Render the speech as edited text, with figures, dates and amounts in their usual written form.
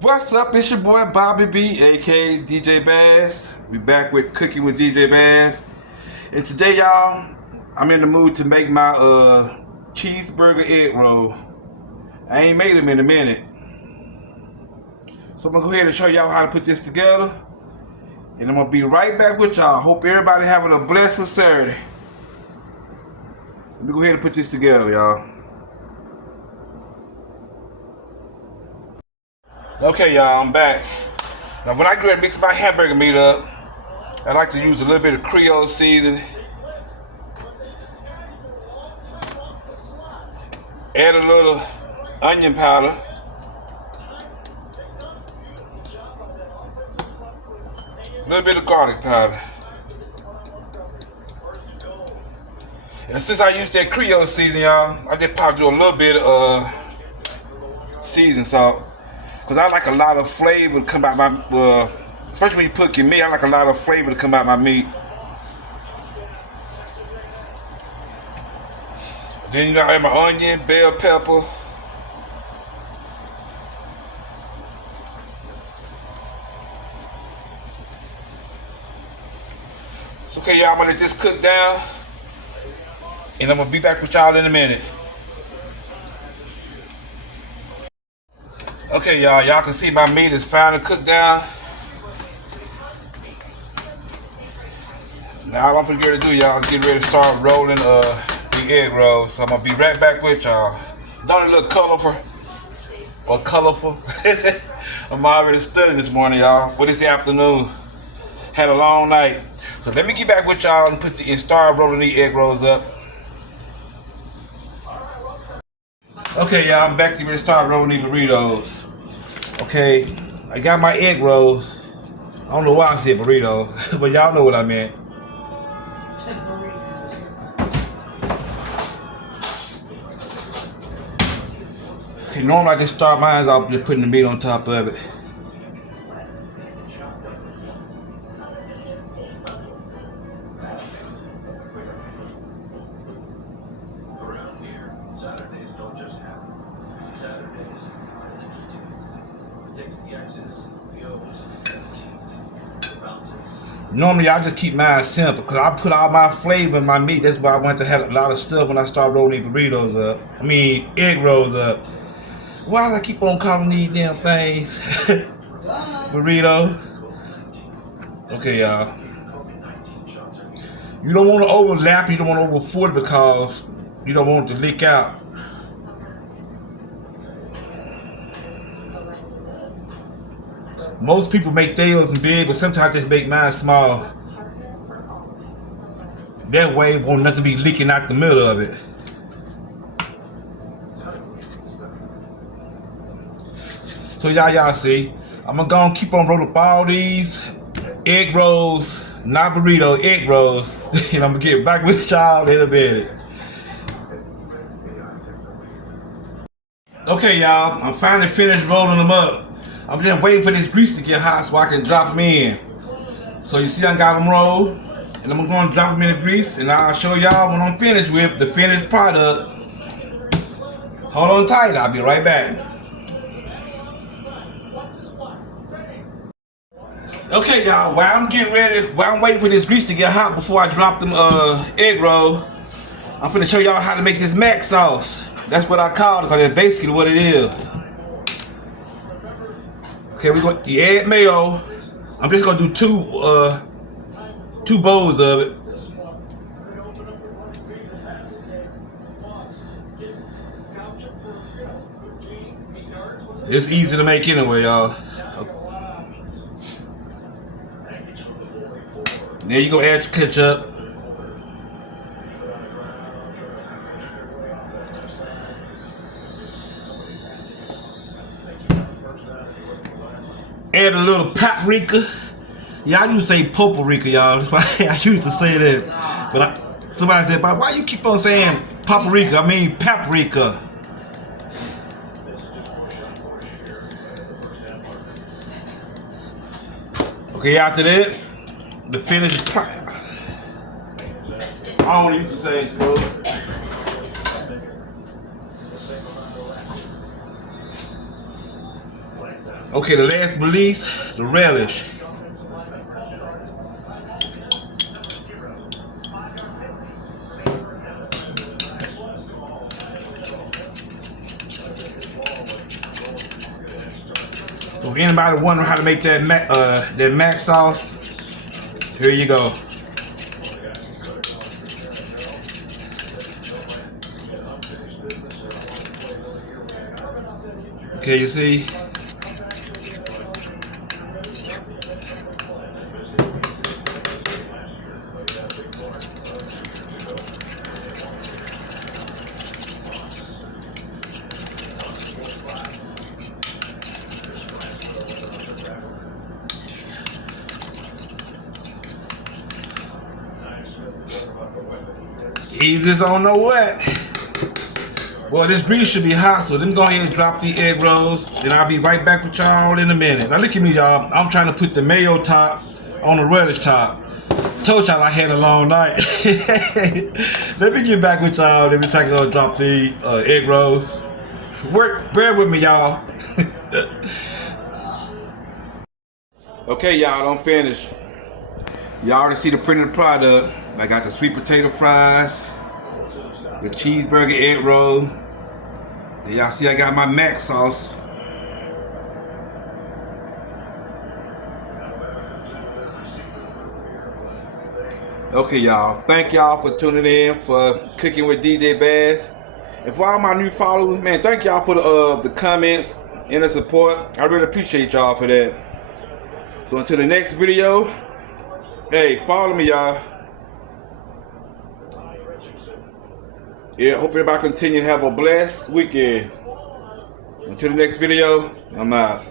What's up? It's your boy Bobby B, aka DJ Bazze. We back with Cooking with DJ Bazze. And today, y'all, I'm in the mood to make my cheeseburger egg roll. I ain't made them in a minute. So I'm gonna go ahead and show y'all how to put this together. And I'm gonna be right back with y'all. Hope everybody having a blessed Saturday. Let me go ahead and put this together, y'all. Okay, y'all, I'm back. Now, when I go and mix my hamburger meat up, I like to use a little bit of Creole seasoning. Add a little onion powder. A little bit of garlic powder. And since I used that Creole seasoning, y'all, I just probably do a little bit of seasoning salt. Because I like a lot of flavor to come out my, especially when you put your meat, I like a lot of flavor to come out my meat. Then I add my onion, bell pepper. So okay, y'all, I'm gonna let this cook down. And I'm gonna be back with y'all in a minute. Okay, y'all can see my meat is finally cooked down. Now all I'm gonna get to do, y'all, is get ready to start rolling the egg rolls. So I'm gonna be right back with y'all. Don't it look colorful? Or colorful? I'm already studying this morning, y'all. Well, this afternoon. Had a long night. So let me get back with y'all and start rolling the egg rolls up. Okay, y'all, I'm back to ready to start rolling these burritos. Okay, I got my egg rolls. I don't know why I said burrito, but y'all know what I meant. Okay, normally I just start mine off just putting the meat on top of it. Normally I just keep mine simple because I put all my flavor in my meat. That's why I want to have a lot of stuff when I start rolling these burritos up. Egg rolls up. Why do I keep on calling these damn things burrito? Okay, y'all. You don't want to overlap. You don't want to overfold because you don't want it to leak out. Most people make theirs big, but sometimes they make mine small. That way, won't nothing be leaking out the middle of it. So y'all see, I'm gonna go and keep on rolling up all these egg rolls, not burrito, egg rolls, and I'm gonna get back with y'all in a minute. Okay, y'all, I'm finally finished rolling them up. I'm just waiting for this grease to get hot so I can drop them in. So you see I got them rolled, and I'm going to drop them in the grease, and I'll show y'all when I'm finished with the finished product. Hold on tight, I'll be right back. Okay, y'all, while I'm waiting for this grease to get hot before I drop them egg roll, I'm finna show y'all how to make this mac sauce. That's what I call it, because that's basically what it is. Okay, we're going to add mayo. I'm just going to do two bowls of it. It's easy to make anyway, y'all. Then you're going to add your ketchup. Add a little paprika. Y'all used to say paprika, y'all. I used to say that. But somebody said, why you keep on saying paprika? I mean paprika. Okay, after that, the finished product. I don't want to use the same spoon. Okay, the last but least, the relish. So if anybody wondering how to make that mac sauce, here you go. Okay, you see? Easiest on the what? Well, this grease should be hot, so let me go ahead and drop the egg rolls, and I'll be right back with y'all in a minute. Now look at me, y'all. I'm trying to put the mayo top on the relish top. Told y'all I had a long night. Let me get back with y'all in a second. I'll drop the egg rolls. Bear with me, y'all. Okay, y'all, I'm finished. Y'all already see the printed product. I got the sweet potato fries, the cheeseburger egg roll. And y'all see I got my mac sauce. Okay, y'all. Thank y'all for tuning in for Cooking with DJ Bazze. And for all my new followers, man, thank y'all for the comments and the support. I really appreciate y'all for that. So until the next video, hey, follow me, y'all. Yeah, hope everybody continue to have a blessed weekend. Until the next video, I'm out.